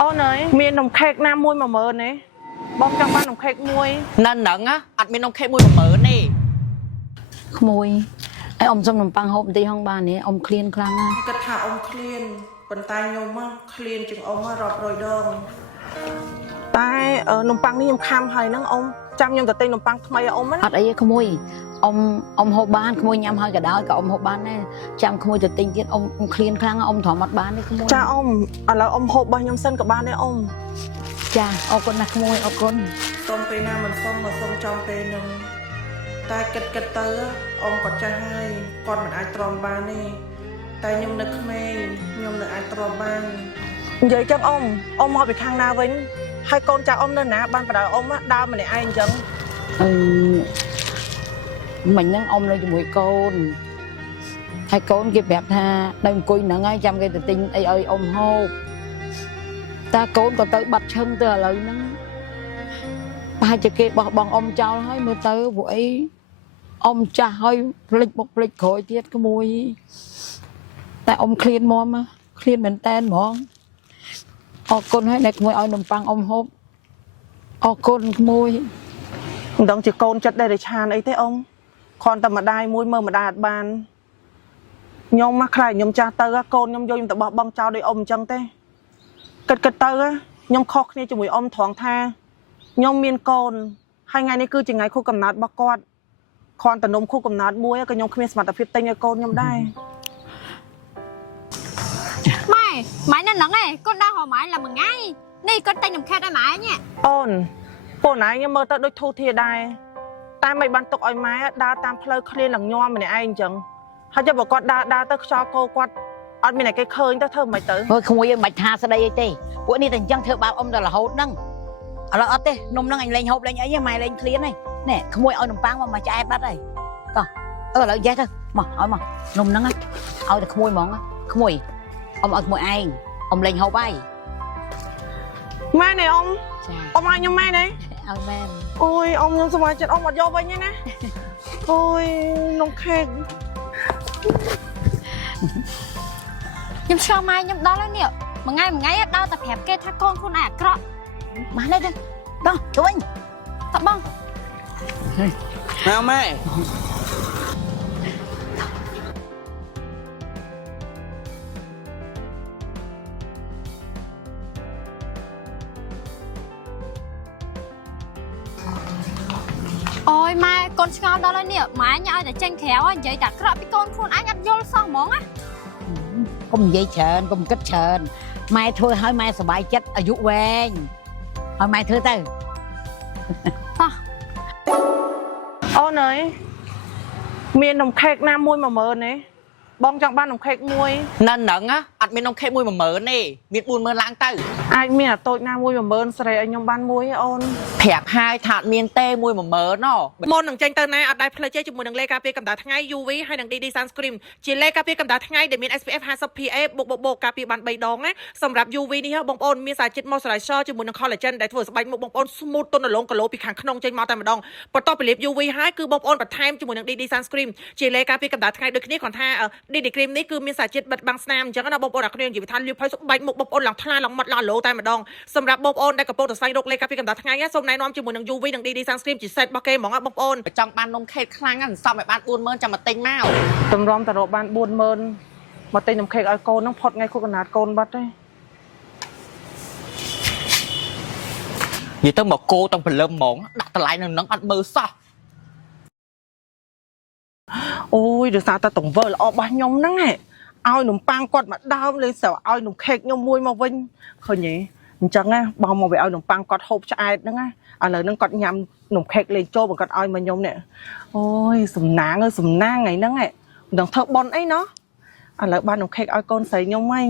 អូនអើយមាននំខេកណាមួយ10000ទេបងចង់បាននំខេកមួយនៅហ្នឹងអត់មាននំខេកមួយ10000ទេក្មួយអីអ៊ំសុំនំប៉័ងហូបបន្តិចហងបានទេអ៊ំឃ្លានខ្លាំងណាស់គិតថាអ៊ំឃ្លានប៉ុន្តែខ្ញុំមកឃ្លានជាងអ៊ំរាប់រយដងតែនំប៉័ងនេះខ្ញុំខាំហើយហ្នឹងអ៊ំចាំខ្ញុំទៅទិញនំប៉័ងថ្មីឲ្យអ៊ំណាអត់អីទេក្មួយអ៊ំហូបបានក្មួយញ៉ាំហើយក៏ដោយក៏អ៊ំហូបបានដែរចាំក្មួយទៅទិញទៀតអ៊ំឃ្លានខ្លាំងអ៊ំទ្រាំអត់បានទេក្មួយចាអ៊ំឥឡូវអ៊ំហូបរបស់ខ្ញុំសិនក៏បានដែរអ៊ំចាអរគុណណាស់ក្មួយអរគុណសុំពេលណាមិនសុំមកសុំចំពេលហ្នឹងតែគិតទៅអ៊ំគាត់ចាស់ហើយគាត់មិនអាចទ្រាំបានទេតែខ្ញុំនៅក្មេងខ្ញុំនៅអាចទ្រាំបាននិយាយចឹងអ៊ំមកពីខាងណាវិញហើយកូនចៅអ៊ំនៅណាបានបដៅអ៊ំដើរម្នាក់ឯងអញ្ចឹងមិញហ្នឹងអ៊ំនៅជាមួយកូនហើយកូនគេប្រាប់ថានៅអង្គុយហ្នឹងហើយចាំគេទៅទិញអីឲ្យអ៊ំហូបតាកូនក៏ទៅបាត់ឈឹងទៅឥឡូវហ្នឹងប្រហែលជាគេបោះបង់អ៊ំចោលហើយមើលទៅពួកអីអ៊ំចាស់ហើយភ្លេចបុកភ្លេចក្រោយទៀតក្មួយតែអ៊ំឃ្លានមកឃ្លានមែនតែនហ្មងអរគុណហើយអ្នកក្មួយឲ្យនំប៉័ងអ៊ំហូបអរគុណក្មួយមិនដឹងជាកូនចិត្តដែលឆានអីទេអ៊ំគ្រាន់តែម្ដាយមួយមើលម្ដាយអត់បានខ្ញុំមកខ្លាចខ្ញុំចាស់ទៅកូនខ្ញុំយកខ្ញុំទៅបោះបង់ចោលដោយអ៊ំអញ្ចឹងទេគិតទៅខ្ញុំខុសគ្នាជាមួយអ៊ំត្រង់ថាខ្ញុំមានកូនហើយថ្ងៃនេះគឺជាថ្ងៃខួបកំណើតរបស់គាត់គ្រាន់តែនំខួបកំណើតមួយក៏ខ្ញុំគ្មានសមត្ថភាពទិញឲ្យកូនខ្ញុំដែរម៉ែនៅហ្នឹងឯងកូនដើរហៅម៉ែlà មួយថ្ងៃនេះកូនតែងនំខេតឲ្យម៉ែញ៉ាអូនពួកណៃខ្ញុំមើលទៅដូចធូរធារដែរតែមិនបានទុកឲ្យម៉ែដើរតាមផ្លូវឃ្លានឡើងញ័រម្នាក់ឯងអញ្ចឹងហើយចុះបើគាត់ដើរទៅខ្យល់កោគាត់អត់មានតែគេឃើញទៅធ្វើមិនទៅហើយក្មួយមិនបាច់ថាស្ដីអីទេពួកនេះតែអញ្ចឹងធ្វើបាបអ៊ំដល់រហូតហ្នឹងឥឡូវអត់ទេនំហ្នឹងអញលេងហូបលេងអីម៉ែលេងឃ្លានហើយណែក្មួយឲ្យនំប៉័ងមកឆ្អែតបាត់ហើយតោះឥឡូវចេះទៅមកឲ្យមកនំហ្នឹងឲ្យតែក្មួយហ្មងក្មួយអ៊ំឲ្យក្មួយឯងអ៊ំលេងហូបហើយម៉ែនេះអ៊ំអ៊ំឲ្យខ្ញុំម៉ែនេះឲ្យមែនអូយអ៊ំខ្ញុំសុំឲ្យចិត្តអ៊ំអត់យកវិញទេណាអូយនំខេកខ្ញុំឆ្លងម៉ែខ្ញុំដល់ហើយនេះមួយថ្ងៃដើរតែប្រាប់គេថាកូនខ្លួនឯងអាក្រក់មកនេះទៅទៅវិញតបងម៉ែអូយម៉ែកូនឆ្ងល់ដល់ហើយនេះម៉ែញ៉ាំឲ្យតែចេញក្រៅនិយាយតែអាក្រក់ពីកូនខ្លួនឯងអត់យល់សោះហ្មងណាកុំនិយាយច្រើនកុំគិតច្រើនម៉ែធ្វើឲ្យម៉ែសុបាយចិត្តអាយុវែងឲ្យម៉ែធ្វើទៅតោះអូនអើយមាននំខេកណាមួយ10000ទេបងចង់បាននំខេកមួយនៅហ្នឹងអត់មាននំខេកមួយ10000ទេមាន40000ឡើងទៅអាចមានអាតូចណាមួយ10000ស្រីឲ្យខ្ញុំបានមួយអូនប្រាប់ហើយថាអត់មានទេមួយ10000មុននឹងចេញទៅណាអត់ដែរផ្លេចទេជាមួយនឹងលេខការពារកម្ដៅថ្ងៃ UV ហើយនឹង DD Sunscreen ជាលេខការពារកម្ដៅថ្ងៃដែលមាន SPF 50 PA បូកការពារបាន3ដងណាសម្រាប់ UV នេះបងប្អូនមានសារជាតិ Moisturizer ជាមួយនឹង Collagen ដែលធ្វើស្បែកមុខបងប្អូន smooth ទន់រលោងគីឡូពីខាងក្នុងចេញមកតែម្ដងបន្ទាប់ពីលាប UV ហើយគឺបងប្អូនបន្ថែមជាមួយនឹង DD Sunscreen ជាលេខការពារកម្ដៅថ្ងៃដូចគ្នាគ្រាន់ថា DD Cream នេះគឺមានសារជាតិបិទបាំងស្នាមអញ្ចឹងណាបងប្អូនអ្នកគ្នានិយាយថាលាបឲ្យស្បែកមុខបងប្អូនឡើងថ្លាឡើងម៉ត់ឡើងលោតែម្ដងសម្រាប់បងប្អូនដែលកំពុងតែស្វែងរកលេខការពារកម្ដៅថ្ងៃសូមណែនាំជាមួយនឹង UV និង DD Sunscreen ជាសេតរបស់គេហ្មងបងប្អូនចង់បាននំខេកខ្លាំងហ្នឹងសំឲ្យបាន40000ចាំមកទិញមកតម្រាំតរកបាន40000មកទិញនំខេកឲ្យកូនហ្នឹងផុតថ្ងៃខួបកំណើតកូនបាត់ទេនិយាយទៅមកគោទាំងព្រលឹមហ្មងដាក់តម្លៃនៅនឹងអត់មើលសោះអូយដោយសារតែតង្វើល្អរបស់ខ្ញុំហ្នឹងឲ្យនំប៉័ងគាត់មកដើមលេងស្រាប់ឲ្យនំខេកខ្ញុំមួយមកវិញឃើញទេអញ្ចឹងណាបងមកវាឲ្យនំប៉័ងគាត់ហូបឆ្អែតហ្នឹងណាឥឡូវហ្នឹងគាត់ញ៉ាំនំខេកលេងចូលបើគាត់ឲ្យមកខ្ញុំនេះអូយសំណាងថ្ងៃហ្នឹងមិនដឹងធ្វើប៉ុនអីណោះឥឡូវបាននំខេកឲ្យកូនស្រីខ្ញុំវិញ